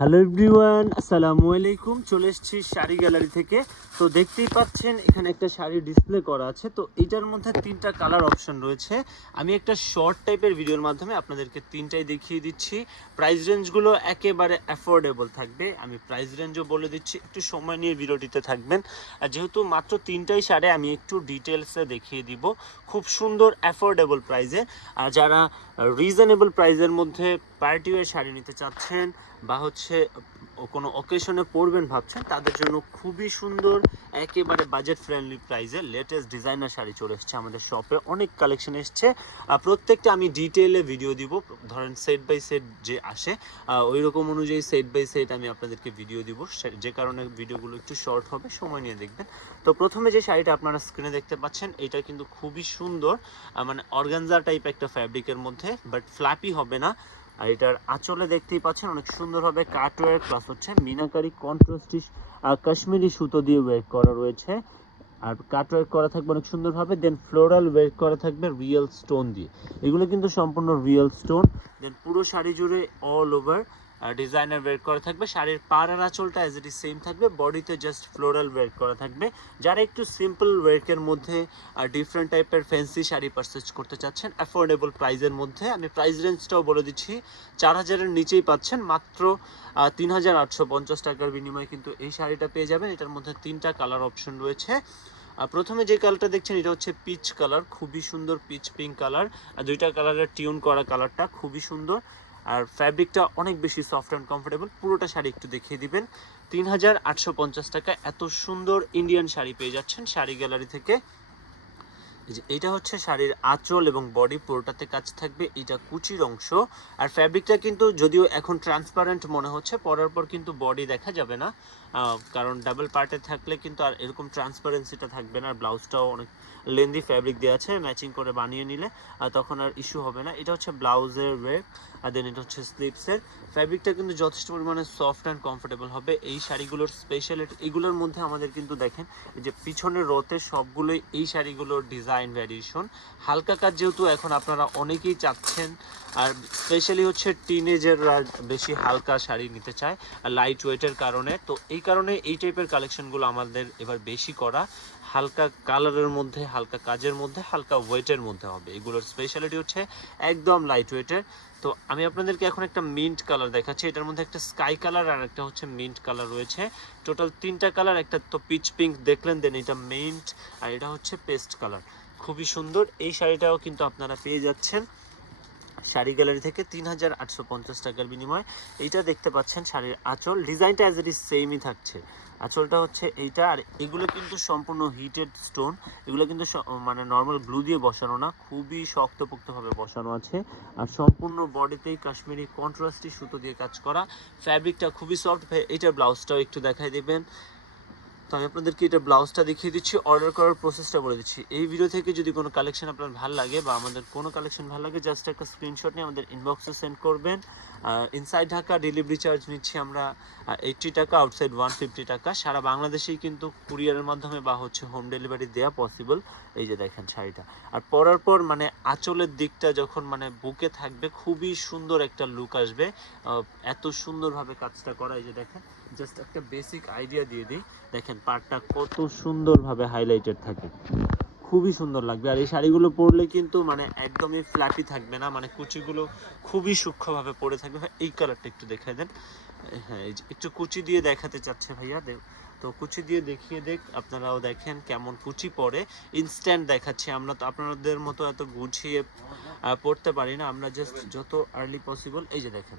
Hello everyone আসসালামু আলাইকুম চলে এসেছি শাড়ি গ্যালারি থেকে। তো দেখতেই পাচ্ছেন, এখানে একটা শাড়ি ডিসপ্লে করা আছে। তো এইটার মধ্যে তিনটা কালার অপশন রয়েছে। আমি একটা শর্ট টাইপের ভিডিওর মাধ্যমে আপনাদেরকে তিনটাই দেখিয়ে দিচ্ছি। প্রাইস রেঞ্জগুলো একেবারে অ্যাফোর্ডেবল থাকবে। আমি প্রাইস রেঞ্জও বলে দিচ্ছি, একটু সময় নিয়ে ভিডিওটিতে থাকবেন। আর যেহেতু মাত্র তিনটাই শাড়ি, আমি একটু ডিটেলসে দেখিয়ে দিব। খুব সুন্দর অ্যাফোর্ডেবল প্রাইসে আর যারা রিজনেবল প্রাইসের মধ্যে পার্টি ওয়ার শাড়ি নিতে চাচ্ছেন বা হচ্ছে কোনো অকেশনে পরবেন ভাবছেন, তাদের জন্য খুবই সুন্দর, একেবারে বাজেট ফ্রেন্ডলি প্রাইসে লেটেস্ট ডিজাইনার শাড়ি চলে এসছে আমাদের শপে অনেক কালেকশন এসছে। প্রত্যেকটা আমি ডিটেলে ভিডিও দিব। ধরেন সেট বাই সেট যে আসে ওই রকম অনুযায়ী সেট বাই সেট আমি আপনাদেরকে ভিডিও দিব। যে কারণে ভিডিওগুলো একটু শর্ট হবে, সময় নিয়ে দেখবেন। তো প্রথমে যে শাড়িটা আপনারা স্ক্রিনে দেখতে পাচ্ছেন, এটা কিন্তু খুবই সুন্দর। মানে অর্গানজা টাইপ একটা ফ্যাব্রিকের মধ্যে বাট ফ্ল্যাপি হবে না। আর এটার আঁচলে দেখতেই পাচ্ছেন অনেক সুন্দরভাবে কাটওয়ার প্লাস হচ্ছে মিনাকারি কন্ট্রাস্টি কাশ্মীরি সুতো দিয়ে ওয়েট করা রয়েছে। আর কাটওয়ার্ক করা থাকবে অনেক সুন্দরভাবে দেন ফ্লোরাল ওয়েট করা থাকবে রিয়েল স্টোন দিয়ে। এগুলো কিন্তু সম্পূর্ণ রিয়েল স্টোন দেন পুরো শাড়ি জুড়ে অল ওভার ডিজাইনার ওয়েট করা থাকবে, শাড়ির পাড় আর আঁচলটা অ্যাজ ইট ইজ সেম থাকবে বডিতে জাস্ট ফ্লোরাল ওয়েট করা থাকবে। যারা একটু সিম্পল ওয়েটের মধ্যে ডিফারেন্ট টাইপের ফ্যান্সি শাড়ি পারচেজ করতে চাচ্ছেন অ্যাফোর্ডেবল প্রাইসের মধ্যে, আমি প্রাইস রেঞ্জটাও বলে দিচ্ছি, চার হাজারের নিচেই পাচ্ছেন, মাত্র তিন হাজার আটশো পঞ্চাশ টাকার বিনিময়ে কিন্তু এই শাড়িটা পেয়ে যাবেন। এটার মধ্যে তিনটা কালার অপশন রয়েছে। আর প্রথমে যে কালারটা দেখছেন, এটা হচ্ছে পিচ কালার খুবই সুন্দর পিচ পিঙ্ক কালার আর দুইটা কালারের টিউন করা কালারটা খুবই সুন্দর। আর ফ্যাব্রিকটা অনেক বেশি সফট অ্যান্ড কমফোর্টেবল পুরোটা শাড়ি একটু দেখিয়ে দিবেন। তিন হাজার আটশো পঞ্চাশ টাকা এত সুন্দর ইন্ডিয়ান শাড়ি পেয়ে যাচ্ছেন শাড়ি গ্যালারি থেকে। এটা হচ্ছে শাড়ির আঁচল এবং বডি পুরোটাতে কাজ থাকবে এটা কুচির অংশ। আর ফ্যাব্রিকটা কিন্তু যদিও এখন ট্রান্সপারেন্ট মনে হচ্ছে, পরার পর কিন্তু বডি দেখা যাবে না। কারণ ডাবল পার্টে থাকলে কিন্তু আর এরকম ট্রান্সপারেন্সিটা থাকবে না, আর ব্লাউজটাও অনেক লেন্দি ফ্যাব্রিক দেওয়া আছে ম্যাচিং করে বানিয়ে নিলে তখন আর ইস্যু হবে না। এটা হচ্ছে ব্লাউজের ওয়েক আর দেন এটা হচ্ছে স্লিপসের ফ্যাব্রিকটা কিন্তু যথেষ্ট পরিমাণে সফট অ্যান্ড কমফোর্টেবল হবে। এই শাড়িগুলোর স্পেশালিটি এগুলোর মধ্যে আমাদের কিন্তু দেখেন যে পিছনের রথে সবগুলোই এই শাড়িগুলোর ডিজাইন ভ্যারিয়েশন হালকা কাজ যেহেতু এখন আপনারা অনেকেই চাচ্ছেন আর স্পেশালি হচ্ছে টিনেজাররা বেশি হালকা শাড়ি নিতে চায় আর লাইট ওয়েটের কারণে। তো এই কারণে এই টাইপের কালেকশনগুলো আমাদের এবার বেশি করা। হালকা কালারের মধ্যে, হালকা কাজের মধ্যে, হালকা ওয়েটের মধ্যে হবে। এগুলোর স্পেশালিটি হচ্ছে একদম লাইট ওয়েটের তো আমি আপনাদেরকে এখন একটা মিন্ট কালার দেখাচ্ছি। এটার মধ্যে একটা স্কাই কালার আর একটা হচ্ছে মিন্ট কালার রয়েছে। টোটাল তিনটা কালার একটা তো পিচ পিঙ্ক দেখলেন দেন এটা মিন্ট আর এটা হচ্ছে পেস্ট কালার খুবই সুন্দর। এই শাড়িটাও কিন্তু আপনারা পেয়ে যাচ্ছেন। শাড়ি গ্যালারি থেকে তিন হাজার আটশো পঞ্চাশ টাকার বিনিময়ে এইটা দেখতে পাচ্ছেন শাড়ির আঁচল। ডিজাইনটা অ্যাজ ইট ইজ সেমই থাকছে। আঁচলটা হচ্ছে এইটা, আর এগুলো কিন্তু সম্পূর্ণ হিটেড স্টোন এগুলো কিন্তু মানে নর্মাল গ্লু দিয়ে বসানো না, খুবই শক্তপোক্তভাবে বসানো আছে। আর সম্পূর্ণ বডিতেই কাশ্মীরি কন্ট্রাস্টি সুতো দিয়ে কাজ করা। ফ্যাব্রিকটা খুবই সফট এইটার ব্লাউজটাও একটু দেখাই দেবেন। তো আমি আপনাদেরকে এটা ব্লাউজটা দেখিয়ে দিচ্ছি অর্ডার করার প্রসেসটা বলে দিচ্ছি। এই ভিডিও থেকে যদি কোনো কালেকশন আপনার ভালো লাগে বা আমাদের কোনো কালেকশন ভালো লাগে জাস্ট একটা স্ক্রিনশট নিয়ে আমাদের ইনবক্সে সেন্ড করবেন। ইনসাইড ঢাকা ডেলিভারি চার্জ নিচ্ছি আমরা এইট্টি টাকা আউটসাইড ওয়ান ফিফটি টাকা। সারা বাংলাদেশেই কিন্তু কুরিয়ারের মাধ্যমে বা হচ্ছে হোম ডেলিভারি দেওয়া পসিবল এই যে দেখেন শাড়িটা। আর পরার পর মানে আঁচলের দিকটা যখন মানে বুকে থাকবে, খুবই সুন্দর একটা লুক আসবে। এত সুন্দরভাবে কাজটা করা, এই যে দেখেন। জাস্ট একটা বেসিক আইডিয়া দিয়ে দিই। দেখেন পার্টটা কত সুন্দরভাবে হাইলাইটেড থাকে। খুবই সুন্দর লাগবে। আর এই শাড়িগুলো পরলে কিন্তু মানে একদমই ফ্ল্যাপি থাকবে না মানে কুচিগুলো খুবই সূক্ষ্মভাবে পরে থাকবে। এই কালারটা একটু দেখাই দেন। হ্যাঁ একটু কুচি দিয়ে দেখাতে চাচ্ছে ভাইয়া তো কুচি দিয়ে দেখিয়ে দেখ, আপনারাও দেখেন কেমন কুচি পরে। ইনস্ট্যান্ট দেখাচ্ছি আমরা তো, আপনাদের মতো এত গুছিয়ে পড়তে পারি না। আমরা জাস্ট যত আর্লি পসিবল এই যে দেখেন।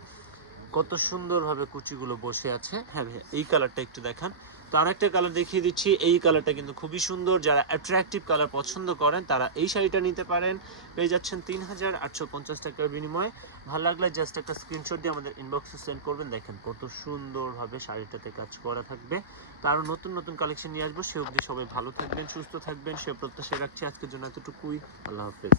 কত সুন্দরভাবে কুচিগুলো বসে আছে। হ্যাঁ ভাইয়া। এই কালারটা একটু দেখান। তো আরেকটা কালার দেখিয়ে দিচ্ছি। এই কালারটা কিন্তু খুবই সুন্দর। যারা অ্যাট্রাকটিভ কালার পছন্দ করেন তারা এই শাড়িটা নিতে পারেন। পেয়ে যাচ্ছেন তিন হাজার আটশো পঞ্চাশ টাকার বিনিময়ে। ভালো লাগলে জাস্ট একটা স্ক্রিনশট দিয়ে আমাদের ইনবক্সে সেন্ড করবেন। দেখেন কত সুন্দরভাবে শাড়িটাতে কাজ করা থাকবে। তারও নতুন নতুন কালেকশন নিয়ে আসব। সে অবধি সবাই ভালো থাকবেন সুস্থ থাকবেন। সে প্রত্যাশা রাখছি আজকের জন্য এতটুকুই। আল্লাহ হাফেজ।